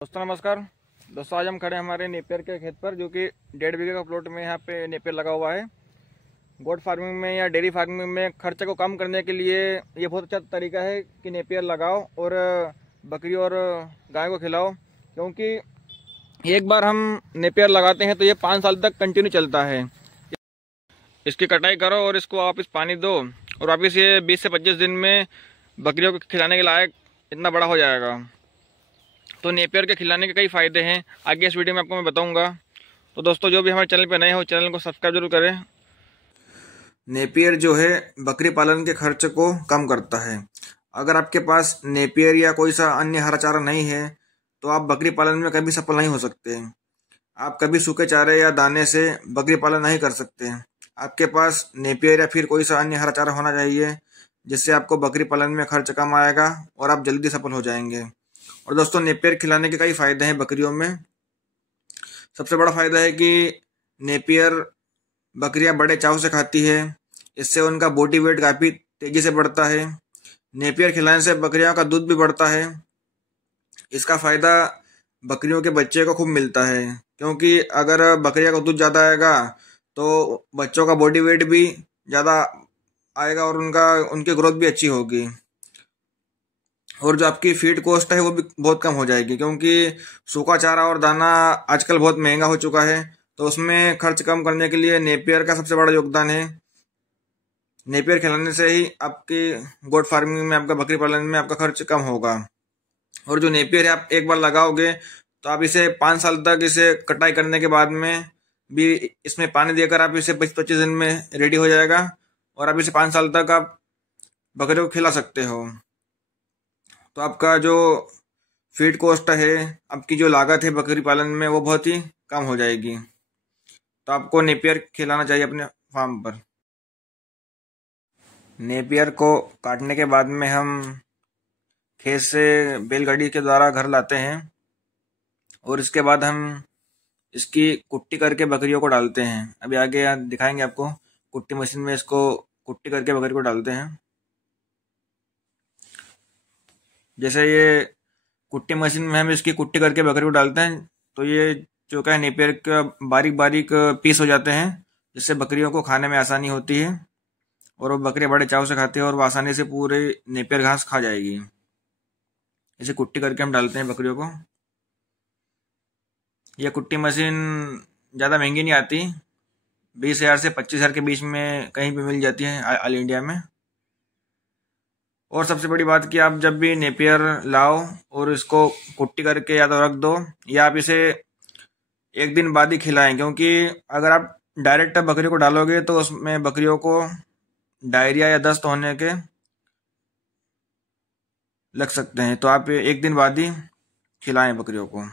दोस्तों नमस्कार। दोस्तों आज हम खड़े हैं हमारे नेपियर के खेत पर, जो कि 1.5 बीघे का प्लॉट में यहाँ पे नेपियर लगा हुआ है। गोट फार्मिंग में या डेयरी फार्मिंग में खर्चे को कम करने के लिए ये बहुत अच्छा तरीका है कि नेपियर लगाओ और बकरी और गाय को खिलाओ। क्योंकि एक बार हम नेपियर लगाते हैं तो ये 5 साल तक कंटिन्यू चलता है। इसकी कटाई करो और इसको वापस पानी दो और वापस ये 20 से 25 दिन में बकरियों को खिलाने के लायक इतना बड़ा हो जाएगा। तो नेपियर के खिलाने के कई फ़ायदे हैं, आगे इस वीडियो में आपको मैं बताऊंगा। तो दोस्तों जो भी हमारे चैनल पे नए हो चैनल को सब्सक्राइब जरूर करें। नेपियर जो है बकरी पालन के खर्च को कम करता है। अगर आपके पास नेपियर या कोई सा अन्य हरा चारा नहीं है तो आप बकरी पालन में कभी सफल नहीं हो सकते। आप कभी सूखे चारे या दाने से बकरी पालन नहीं कर सकते। आपके पास नेपियर या फिर कोई सा अन्य हरा चारा होना चाहिए, जिससे आपको बकरी पालन में खर्च कम आएगा और आप जल्दी सफल हो जाएंगे। और दोस्तों नेपियर खिलाने के कई फायदे हैं बकरियों में। सबसे बड़ा फायदा है कि नेपियर बकरियां बड़े चाव से खाती है। इससे उनका बॉडी वेट काफी तेजी से बढ़ता है। नेपियर खिलाने से बकरियों का दूध भी बढ़ता है। इसका फायदा बकरियों के बच्चे को खूब मिलता है, क्योंकि अगर बकरियों का दूध ज्यादा आएगा तो बच्चों का बॉडी वेट भी ज्यादा आएगा और उनकी ग्रोथ भी अच्छी होगी। और जो आपकी फीड कॉस्ट है वो भी बहुत कम हो जाएगी, क्योंकि सूखा चारा और दाना आजकल बहुत महंगा हो चुका है। तो उसमें खर्च कम करने के लिए नेपियर का सबसे बड़ा योगदान है। नेपियर खिलाने से ही आपकी गोट फार्मिंग में, आपका बकरी पालन में आपका खर्च कम होगा। और जो नेपियर है आप एक बार लगाओगे तो आप इसे 5 साल तक इसे कटाई करने के बाद में भी इसमें पानी देकर आप इसे 25 दिन में रेडी हो जाएगा और आप इसे 5 साल तक आप बकरे को खिला सकते हो। तो आपका जो फीड कॉस्ट है, आपकी जो लागत है बकरी पालन में, वो बहुत ही कम हो जाएगी। तो आपको नेपियर खिलाना चाहिए अपने फार्म पर। नेपियर को काटने के बाद में हम खेत से बैलगाड़ी के द्वारा घर लाते हैं और इसके बाद हम इसकी कुट्टी करके बकरियों को डालते हैं। अभी आगे यहाँ दिखाएंगे आपको। कुट्टी मशीन में इसको कुट्टी करके बकरी को डालते हैं। जैसे ये कुट्टी मशीन में हम इसकी कुट्टी करके बकरी को डालते हैं तो ये जो क्या है नेपियर का बारीक बारीक पीस हो जाते हैं, जिससे बकरियों को खाने में आसानी होती है और वो बकरी बड़े चाव से खाती है और वो आसानी से पूरे नेपियर घास खा जाएगी। इसे कुट्टी करके हम डालते हैं बकरियों को। यह कुट्टी मशीन ज़्यादा महंगी नहीं आती, 20,000 से 25,000 के बीच में कहीं भी मिल जाती है ऑल इंडिया में। और सबसे बड़ी बात कि आप जब भी नेपियर लाओ और इसको कुट्टी करके या तो रख दो या आप इसे एक दिन बाद ही खिलाएं, क्योंकि अगर आप डायरेक्ट बकरी को डालोगे तो उसमें बकरियों को डायरिया या दस्त होने के लग सकते हैं। तो आप एक दिन बाद ही खिलाएं बकरियों को।